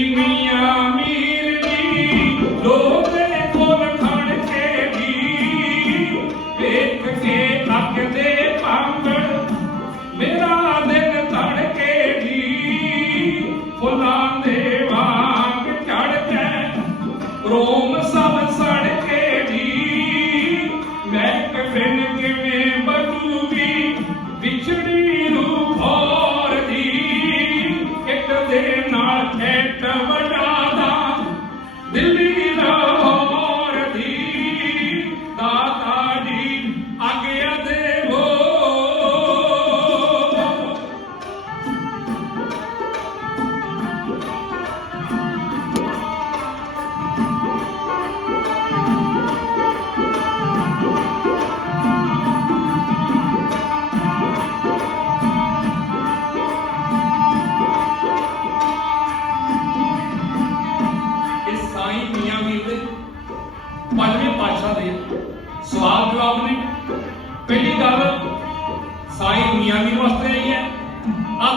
Amen.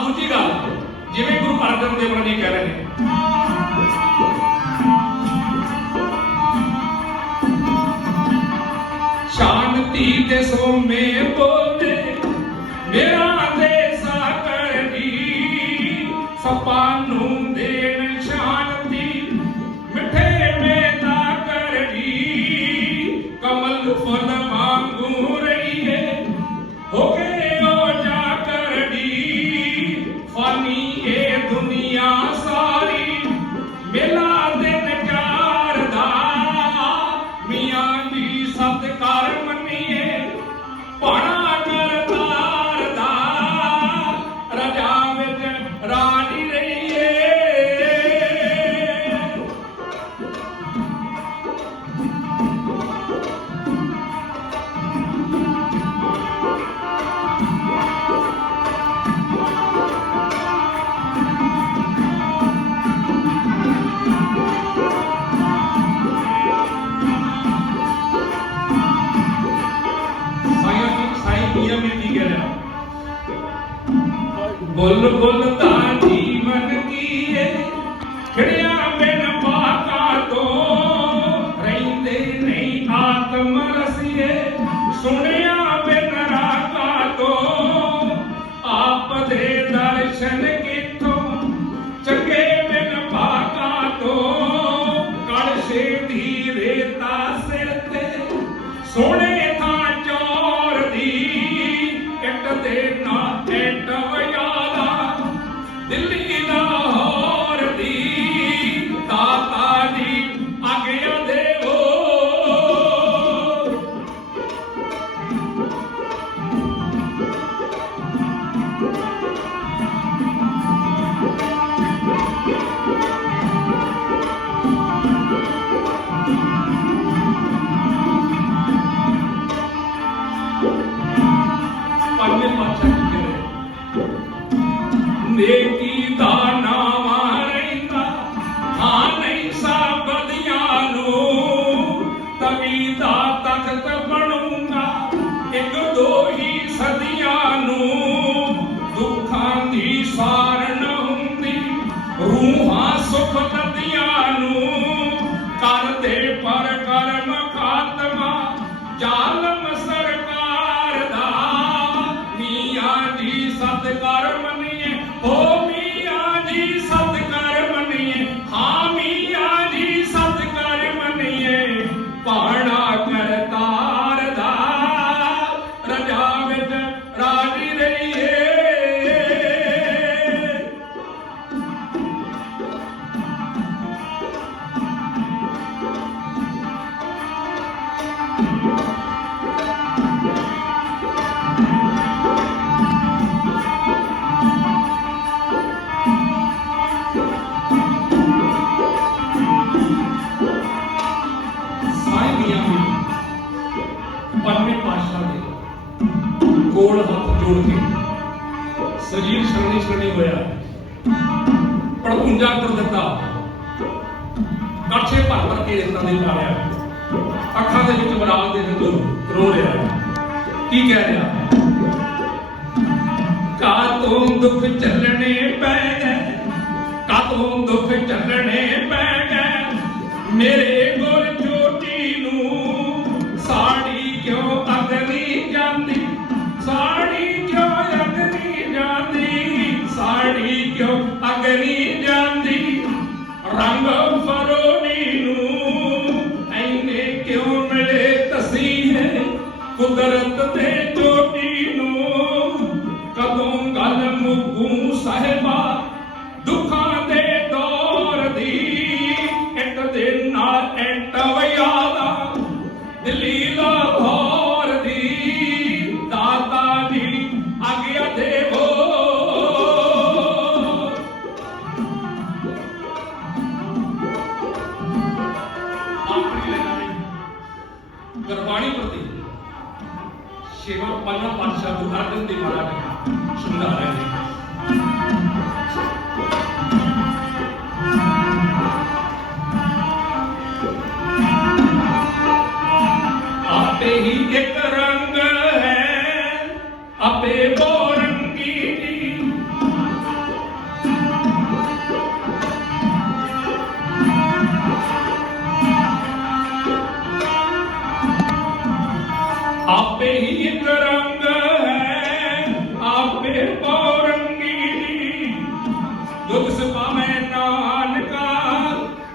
ਦੂਜੀ ਗੱਲ, ਜਿਵੇਂ ਗੁਰੂ ਅਰਜਨ ਦੇਵ ਜੀ ਕਹਿ ਰਹੇ ਨੇ। ਸ਼ਾਂਤੀ ਦੇ ਸੋਮੇ ਬੋਲੇ, ਮੇਰਾ ਦੇਸਾ ਕਰਦੀ ਸਪਾਂ ਨੂੰ ਦੇਣ ਸ਼ਾਂਤੀ ਮਿੱਠੇ ਮੇਤਾ ਕਰਦੀ ਕਮਲ ਫੁੱਲ ਦੀ ਸਤਕਾਰ ਬੁੱਲ ਬੁੱਲ ਤਾਂ ਜੀਵਨ ਕੀਏ ਖੜਿਆ ਬਿਨ ਪਾਕਾ ਤੋਂ ਰਹਿੰਦੇ ਨਹੀਂ ਆਤਮ ਰਸੀਏ ਸੁਣਿਆ ਬਿਨ ਰਾਕਾ ਤੋਂ ਆਪ ਦੇ ਪੰਜਵੇਂ ਪਾਤਸ਼ਾਹ ਕੀ ਨੇਕੀ ਦਾ ਨਾਮ ਰਹਿੰਦਾ ਹਾਂ ਨਹੀਂ ਸਾਬਦੀਆਂ ਨੂੰ। ਤਵੀ ਦਾ ਤਖਤ ਬਣੂੰਗਾ, ਇੱਕ ਦੋ ਹੀ ਸਦੀਆਂ ਨੂੰ। ਦੁੱਖਾਂ ਦੀ ਸਾਰ ਹੁੰਦੀ, ਰੂਹਾਂ ਸੁਖ ਨਦੀਆਂ ਨੂੰ। ਕਰਦੇ ਪਰ ਕਰਮ ਖਾਤਮਾ ਜ਼ਾਲਮ ਤੋੜਤੀ ਸਰੀਰ ਸ਼ਰਣੀ ਸ਼ਰਣੀ ਹੋਇਆ। ਪੜਪੁੰਜਾ ਕਰ ਦਿੱਤਾ। ਕਾਠੇ ਭਰ ਭਰ ਕੇ ਰੇਤਾਂ ਦੇ ਪਾਲਿਆ। ਅੱਖਾਂ ਦੇ ਵਿੱਚ ਬਰਾਲ ਦੇ ਹੰਝੂ ਰੋ ਰਿਹਾ। ਕੀ ਕਹਿ ਰਿਹਾ? ਕਾ ਤੋਂ ਦੁੱਖ ਚੱਲਣੇ ਪੈ ਗਏ। ਕਾ ਤੋਂ ਦੁੱਖ ਚੱਲਣੇ ਪੈ ਗਏ। ਮੇਰੇ वाणी प्रति. शेवटपणा पाचशा दुहार ते मराठी. सुंदर आहे.